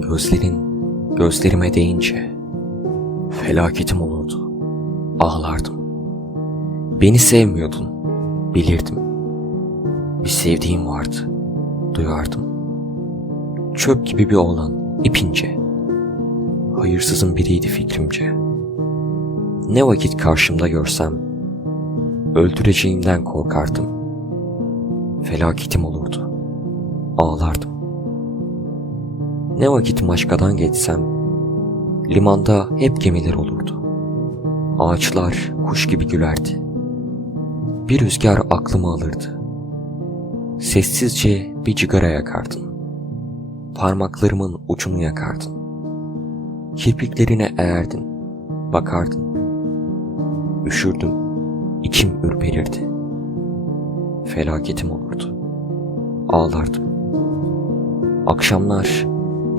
Gözlerin gözlerime değince felaketim olurdu. Ağlardım. Beni sevmiyordun, bilirdim. Bir sevdiğim vardı, duyardım. Çöp gibi bir oğlan, ipince. Hayırsızın biriydi fikrimce. Ne vakit karşımda görsem, öldüreceğimden korkardım. Felaketim olurdu, ağlardım. Ne vakit maşkadan geçsem, limanda hep gemiler olurdu. Ağaçlar kuş gibi gülerdi. Bir rüzgar aklımı alırdı. Sessizce bir cigara yakardın. Parmaklarımın ucunu yakardın. Kirpiklerine eğerdin, bakardın. Üşürdüm, içim ürperirdi. Felaketim olurdu. Ağlardım. Akşamlar